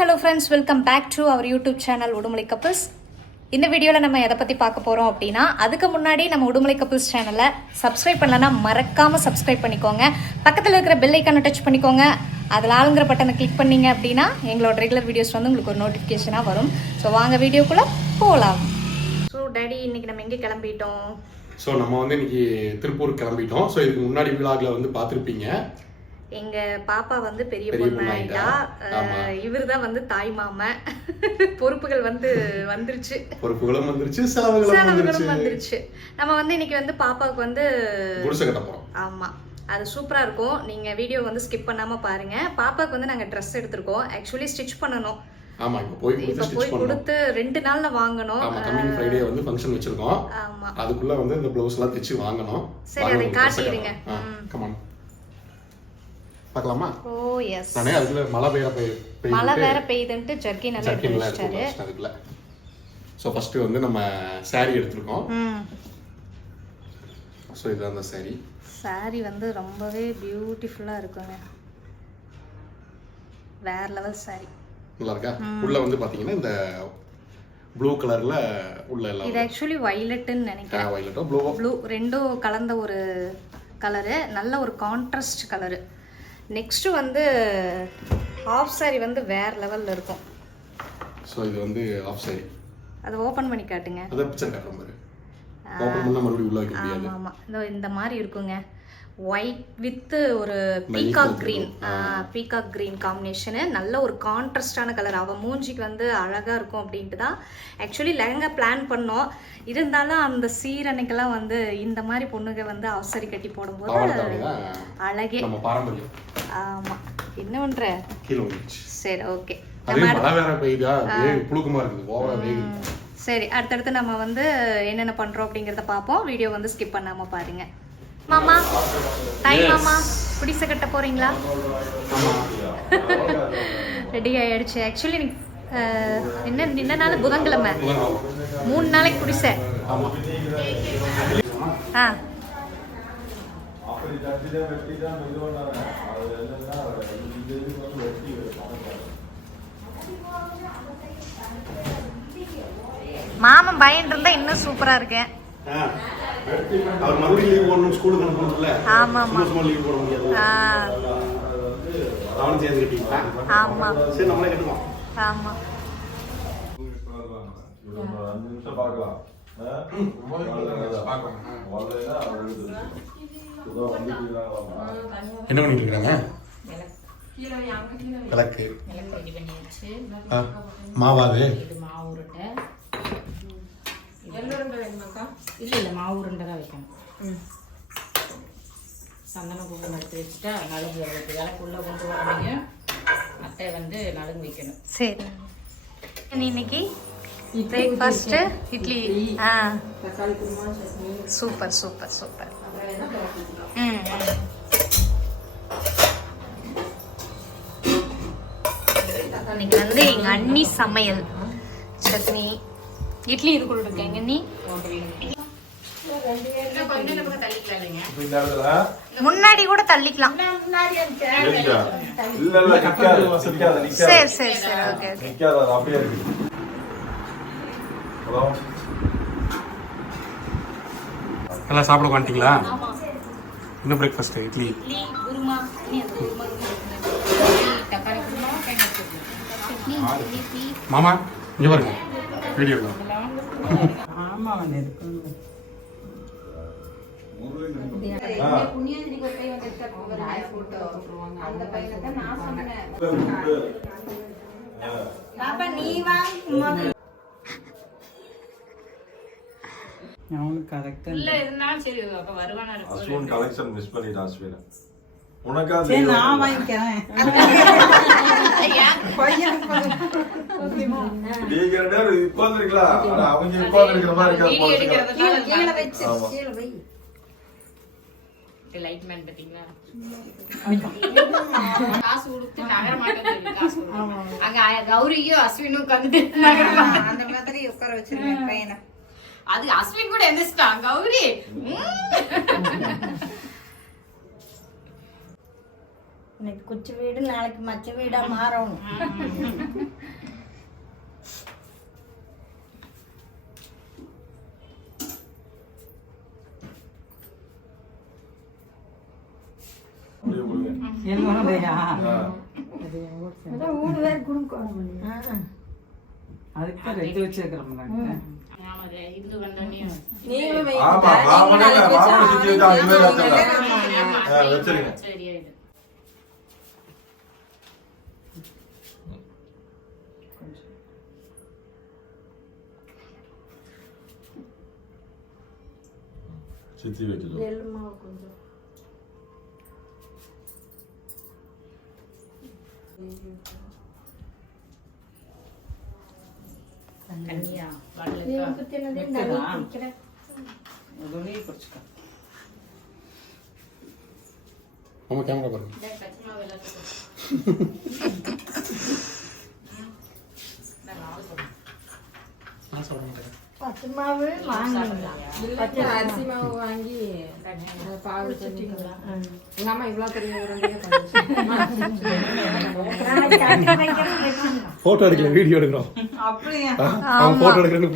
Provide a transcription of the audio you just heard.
Hello friends welcome back to our YouTube channel Udumalai couples இந்த வீடியோவில் நம்ம எதை பற்றி பார்க்க போகிறோம் அப்படின்னா அதுக்கு முன்னாடி நம்ம உடுமலை கப்பிள்ஸ் சேனலை சப்ஸ்கிரைப் பண்ணலன்னா மறக்காமல் சப்ஸ்கிரைப் பண்ணிக்கோங்க. பக்கத்தில் இருக்கிற பெல் ஐக்கானை டச் பண்ணிக்கோங்க. அதில் ஆளுங்கிற பட்டனை கிளிக் பண்ணீங்க அப்படின்னா எங்களோட ரெகுலர் வீடியோஸ் வந்து உங்களுக்கு ஒரு நோட்டிஃபிகேஷனாக வரும். ஸோ வாங்க வீடியோக்குள்ளே போகலாம் ஸோ டேடி இன்னைக்கு நம்ம எங்கே கிளம்பிட்டோம்? ஸோ நம்ம வந்து இன்னைக்கு திருப்பூர் கிளம்பிட்டோம். ஸோ இதுக்கு முன்னாடி விழாக்ல வந்து பார்த்துருப்பீங்க. எங்க பாப்பா வந்து பெரிய பெரிய பொண்ணு பொண்ணு ஆயிட்டா. ஆயிட்டா. ஆமா. இவர் தான் வந்து தாய் மாமன் பொறுப்புகள் வந்து வந்துருச்சு. பொறுப்புகளும் வந்துருச்சு செலவுகளும் வந்துருச்சு. நம்ம வந்து இன்னைக்கு வந்து பாப்பாவுக்கு வந்து ஆமா. அது சூப்பரா இருக்கும். நீங்க வீடியோ வந்து ஸ்கிப் பண்ணாம பாருங்க. பாப்பாவுக்கு வந்து நாங்க ட்ரெஸ் எடுத்திருக்கோம். ஆக்சுவலி ஸ்டிச் பண்ணணும். ஆமா இப்போ போய் கொடுத்து போய் ரெண்டு நாள்ல வாங்கணும். ஆமா கம்மிங் ஃப்ரைடே வந்து ஃபங்க்ஷன் வச்சிருக்கோம். ஆமா. அதுக்குள்ள வந்து இந்த ப்ளவுஸ் எல்லாம் தைச்சு வாங்கணும். சரி, அதை காட்டிடுங்க. ம். கமான் பார்க்கலாமா? ஓ எஸ் நானே அதுக்குள்ள மழை பெய்ய பெய்ய மழை வேற பெய்யுதுன்ட்டு எடுத்து சர்க்கின்லாம் வச்சிட்டாரு எடுத்துக்கலாம் அதுக்குள்ள. ஸோ ஃபர்ஸ்ட் வந்து நம்ம saree எடுத்திருக்கோம். ஸோ இதுதான் அந்த saree. சாரி வந்து ரொம்பவே பியூட்டிஃபுல்லாக இருக்குங்க. வேற லெவல் சாரி நல்லா இருக்கா? உள்ள வந்து பாத்தீங்கன்னா இந்த ப்ளூ கலர்ல உள்ள எல்லாம் இது ஆக்சுவலி வைலட்டுன்னு நினைக்கிறேன். வயலட்டோ ப்ளூவோ ப்ளூ ரெண்டும் கலந்த ஒரு கலரு நல்ல ஒரு கான்ட்ராஸ்ட் கலரு நெக்ஸ்ட் வந்து ஹாஃப் சாரி வந்து வேற லெவல்ல இருக்கும். ஸோ இது வந்து ஆஃப் saree. அதை ஓப்பன் பண்ணி காட்டுங்க. அதை பிக்சர் காட்டுற மாதிரி. ஓப்பன் பண்ணா மறுபடியும் உள்ள வைக்க முடியாது. ஆமா ஆமா. இந்த இந்த மாதிரி இருக்குங்க. ஒயிட் வித் ஒரு peacock. Green peacock green combination நல்ல ஒரு கான்ட்ராஸ்டான கலர் அவ மூஞ்சிக்கு வந்து அழகா இருக்கும் அப்படின்ட்டு தான் ஆக்சுவலி லெஹங்கா பிளான் பண்ணோம். இருந்தாலும் அந்த சீரனைக்கெல்லாம் வந்து இந்த மாதிரி பொண்ணுங்க வந்து அவசரி கட்டி போடும்போது அழகே. நம்ம பாரம்பரியம். ஆமா. என்ன வந்துச்சு சரி ஓகே சரி அடுத்தடுத்து நம்ம வந்து என்னென்ன பண்றோம் அப்படிங்கறத பார்ப்போம் வீடியோ வந்து ஸ்கிப் பண்ணாம பாருங்க. மாமா தாய் மாமா குடிசை கட்ட போறீங்களா? ரெடி ஆயிடுச்சு. ஆக்சுவலி எனக்கு அஹ், என்ன என்ன நாள்? புதன்கிழமை. புதன் மூணு நாளைக்கு குடிசை. ஆ. மாமன் பயன் இருந்தா இன்னும் சூப்பரா இருக்கேன். அவர் மறுபடியும் லீவ் போடணும் ஸ்கூலுக்கு அனுப்பணும்ல? ஆமா ஆமா சும்மா லீவ் போட முடியாது. ஆ, அவனும் சேர்ந்து கட்டிங்களா ஆமா. சரி நம்மளே கட்டுவோம். ஆமா. அஞ்சு நிமிஷம் பார்க்கலாம் என்ன பண்ணிட்டு இருக்காங்க விளக்கு. பண்ணியாச்சு. இல்ல இல்ல மாவு உருண்டை தான் வைக்கணும். சந்தன குங்குமம் எடுத்து வச்சுட்டா நலுங்கு விளக்கு விளக்கு உள்ள கொண்டு வரீங்க அட்டை வந்து நலுங்கு வைக்கணும். சரி. இன்னைக்கு பிரேக்ஃபாஸ்ட் இட்லி ஆ. Super super super. ம். இன்னைக்கு வந்து எங்க அண்ணி சமையல். சட்னி இட்லி இது கூட இருக்கேன் எங்க அண்ணி முன்னாடி கூட தள்ளிக்கலாம். சரி சரி சரி ஓகே அப்படியே எல்லாம் சாப்பிட மாட்டீங்களா இன்னும் பிரேக்ஃபாஸ்ட் நீ இட்லி மாமா இங்க பாருங்க. வீடியோ ஆமா இருக்கு. உள்ள இருந்தாலும் சரி அப்ப வருவானா கலெக்ஷன் மிஸ் பண்ணிட்டான் உனக்கா நான் வாங்கிக்கிறேன். நீங்க ரெண்டு பேரும் உட்கார்ந்துருக்கலாம். ஆனா அவங்க உட்கார்ந்துருக்கிற மாதிரி இருக்காது கீழே வச்சு ஆமா. கீழே வை. லைட் மேன் பாத்தீங்களா காசு கொடுத்து நகர மாட்டேங்குது காசு கொடுத்து. அங்க கௌரியும் அஸ்வினும் உட்காந்துட்டு. அந்த மாதிரி உட்கார வச்சிருக்கேன் பையனை. அது அஸ்வின் கூட எந்திரிச்சிட்டான். கௌரி. இன்னைக்கு குச்சி வீடு நாளைக்கு மச்ச வீடா மாறணும். அதுக்கு ரெண்டு வச்சிருக்கிறோம் நாங்க. வச்சுடும் எள்ளு மாவு கொஞ்சம் கன்னியா, பாடலுக்கா? குத்தினதே இருக்குதா? நிறைய குடிக்கிறேன் பத்து மாவு வாங்கினீங்களா பச்சை அரிசி மாவு வாங்கி பாவு வச்சுட்டீங்களா எங்க அம்மா இவ்வளவு பெரிய போட்டோ எடுக்கல வீடியோ எடுக்கிறோம் அப்படியா? அவன் போட்டோ எடுக்கிறேன்னு.